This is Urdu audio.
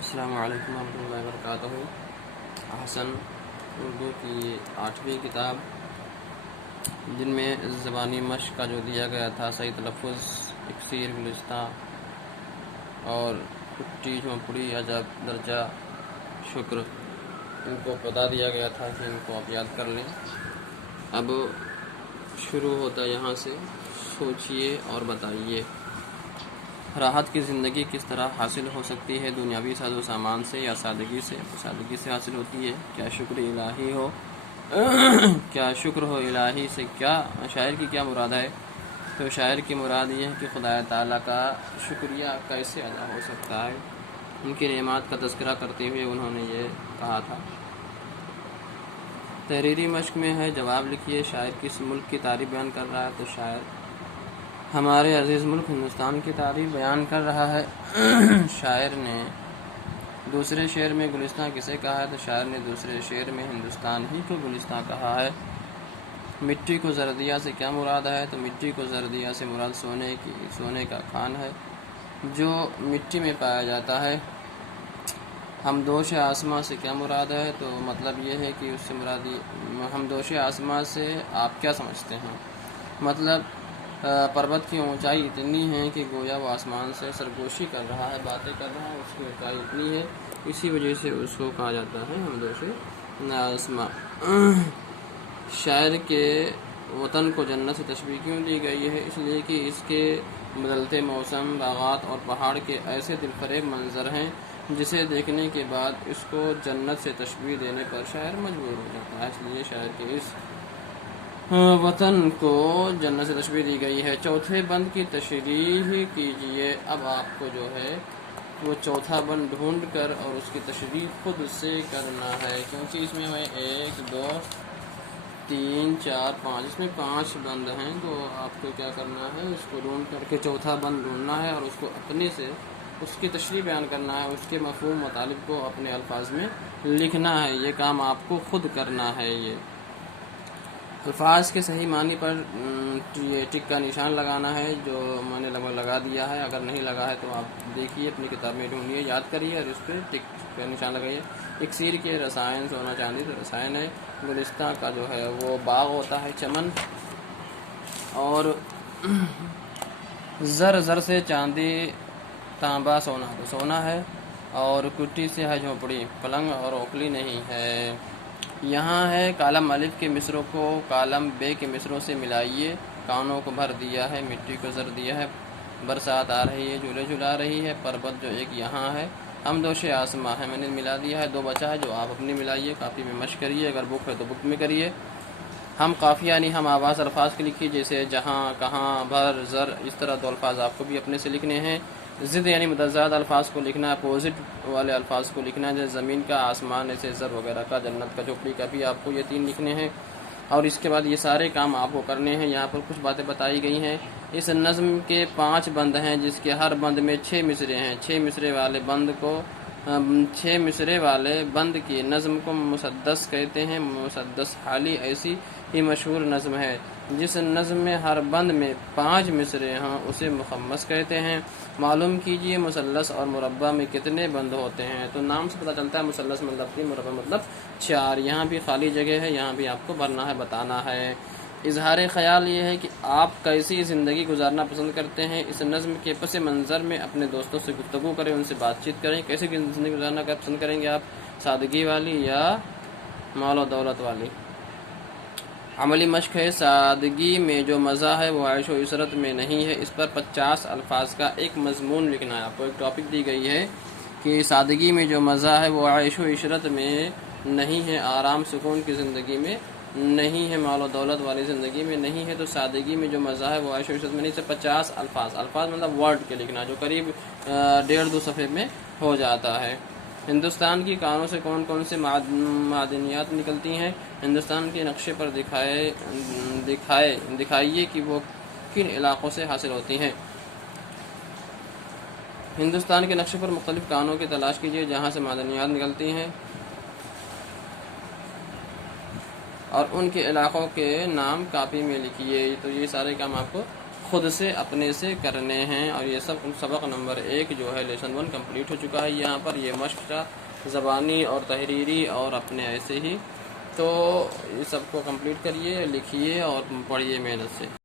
السلام علیکم ورحمۃ اللہ وبرکاتہ۔ احسن اردو کی 8ویں کتاب، جن میں زبانی مشق کا جو دیا گیا تھا، صحیح تلفظ، اکثیر، گلستہ اور کٹی، جھونپڑی، عجب، درجہ، شکر، ان کو بتا دیا گیا تھا کہ ان کو آپ یاد کر لیں۔ اب شروع ہوتا ہے یہاں سے، سوچئے اور بتائیے۔ راحت کی زندگی کس طرح حاصل ہو سکتی ہے؟ دنیاوی ساز و سامان سے یا سادگی سے؟ سادگی سے حاصل ہوتی ہے۔ کیا شکر الہی ہو کیا شکر ہو الہی سے کیا شاعر کی کیا مراد ہے؟ تو شاعر کی مراد یہ ہے کہ خدا تعالیٰ کا شکریہ کیسے ادا ہو سکتا ہے۔ ان کی نعمات کا تذکرہ کرتے ہوئے انہوں نے یہ کہا تھا۔ تحریری مشق میں ہے، جواب لکھیے۔ شاعر کس ملک کی تعریف بیان کر رہا ہے؟ تو شاعر ہمارے عزیز ملک ہندوستان کی تعریف بیان کر رہا ہے۔ شاعر نے دوسرے شعر میں گلستہ کسے کہا ہے؟ تو شاعر نے دوسرے شعر میں ہندوستان ہی کو گلستہ کہا ہے۔ مٹی کو زردیہ سے کیا مراد ہے؟ تو مٹی کو زردیہ سے مراد سونے کا کان ہے، جو مٹی میں پایا جاتا ہے۔ ہمدوش آسماں سے کیا مراد ہے؟ تو مطلب یہ ہے کہ اس سے مراد ہمدوش آسماں سے آپ کیا سمجھتے ہیں؟ مطلب پربت کی اونچائی اتنی ہے کہ گویا وہ آسمان سے سرگوشی کر رہا ہے، باتیں کر رہا ہے، اس کی اونچائی اتنی ہے، اسی وجہ سے اس کو کہا جاتا ہے ہمدوش آسماں۔ شاعر کے وطن کو جنت سے تشبیہ کیوں دی گئی ہے؟ اس لیے کہ اس کے بدلتے موسم، باغات اور پہاڑ کے ایسے دلفریب منظر ہیں جسے دیکھنے کے بعد اس کو جنت سے تشبیہ دینے پر شاعر مجبور ہو جاتا ہے۔ اس لیے شاعر کے اس وطن کو جنت سے تشبیہ دی گئی ہے۔ چوتھے بند کی تشریح کیجیے۔ اب آپ کو جو ہے وہ چوتھا بند ڈھونڈ کر اور اس کی تشریح خود سے کرنا ہے، کیونکہ اس میں 1 2 3 4 5 اس میں 5 بند ہیں، تو آپ کو کیا کرنا ہے، اس کو ڈھونڈ کر کے چوتھا بند ڈھونڈنا ہے اور اس کو اپنے سے اس کی تشریح بیان کرنا ہے، اس کے مفہوم مطالب کو اپنے الفاظ میں لکھنا ہے۔ یہ کام آپ کو خود کرنا ہے۔ یہ الفاظ کے صحیح معنی پر ٹک کا نشان لگانا ہے، جو میں نے لگا دیا ہے۔ اگر نہیں لگا ہے تو آپ دیکھیے، اپنی کتاب میں ڈھونڈیے، یاد کریے اور اس پہ ٹک کا نشان لگائیے۔ اکثیر کے رسائن، سونا چاندی تو رسائن ہے۔ گلستہ کا جو ہے وہ باغ ہوتا ہے، چمن۔ اور زر سے چاندی، تانبا، سونا تو سونا ہے۔ اور کٹی سے ہے جھونپڑی، پلنگ اور اوکلی نہیں ہے۔ یہاں ہے کالم الف کے مصروں کو کالم بے کے مصروں سے ملائیے۔ کانوں کو بھر دیا ہے، مٹی کو زر دیا ہے، برسات آ رہی ہے، جھولے جھلا رہی ہے، پربت جو ایک یہاں ہے، ہمدوش آسماں ہے، میں نے ملا دیا ہے، 2 بچا ہے جو آپ اپنی ملائیے، کاپی میں مشق کریے، اگر بک ہے تو بک میں کریے۔ ہم قافیہ یعنی ہم آواز الفاظ کے لکھیے، جیسے جہاں، کہاں، بھر، زر، اس طرح 2 الفاظ آپ کو بھی اپنے سے لکھنے ہیں۔ ضد یعنی متضاد الفاظ کو لکھنا ہے، اپوزٹ والے الفاظ کو لکھنا ہے، جیسے زمین کا، آسمان، ایسے زر وغیرہ کا، جنت کا، جھوپڑی کا بھی آپ کو یہ 3 لکھنے ہیں۔ اور اس کے بعد یہ سارے کام آپ کو کرنے ہیں۔ یہاں پر کچھ باتیں بتائی گئی ہیں۔ اس نظم کے 5 بند ہیں، جس کے ہر بند میں 6 مصرے ہیں۔ 6 مصرے والے بند کی نظم کو مسدس کہتے ہیں۔ مسدس حالی ایسی ہی مشہور نظم ہے۔ جس نظم میں ہر بند میں 5 مصرے ہوں اسے مخمس کہتے ہیں۔ معلوم کیجیے مثلث اور مربع میں کتنے بند ہوتے ہیں؟ تو نام سے پتہ چلتا ہے مثلث مطلب 3، مربع مطلب 4۔ یہاں بھی خالی جگہ ہے، یہاں بھی آپ کو بھرنا ہے، بتانا ہے۔ اظہار خیال یہ ہے کہ آپ کیسی زندگی گزارنا پسند کرتے ہیں۔ اس نظم کے پس منظر میں اپنے دوستوں سے گفتگو کریں، ان سے بات چیت کریں۔ کیسی زندگی گزارنا پسند کریں گے آپ؟ سادگی والی یا مال و دولت والی؟ عملی مشق ہے، سادگی میں جو مزہ ہے وہ عیش و عشرت میں نہیں ہے۔ اس پر 50 الفاظ کا ایک مضمون لکھنا ہے۔ آپ کو ایک ٹاپک دی گئی ہے کہ سادگی میں جو مزہ ہے وہ عیش و عشرت میں نہیں ہے، آرام سکون کی زندگی میں نہیں ہے، مال و دولت والی زندگی میں نہیں ہے۔ تو سادگی میں جو مزہ ہے وہ عیش و عشرت میں نہیں ہے۔ 50 الفاظ مطلب ورڈ کے لکھنا، جو قریب 1.5-2 صفحے میں ہو جاتا ہے۔ ہندوستان کی کانوں سے کون کون سے معدنیات نکلتی ہیں؟ ہندوستان کے نقشے پر دکھائیے کہ وہ کن علاقوں سے حاصل ہوتی ہیں۔ ہندوستان کے نقشے پر مختلف کانوں کی تلاش کیجیے جہاں سے معدنیات نکلتی ہیں، اور ان کے علاقوں کے نام کاپی میں لکھیے۔ تو یہ سارے کام آپ کو خود سے اپنے سے کرنے ہیں۔ اور یہ سبق نمبر 1 جو ہے لیسن 1 کمپلیٹ ہو چکا ہے۔ یہاں پر یہ مشق تھا زبانی اور تحریری اور اپنے ایسے ہی، تو یہ سب کو کمپلیٹ کریے، لکھیے اور پڑھیے محنت سے۔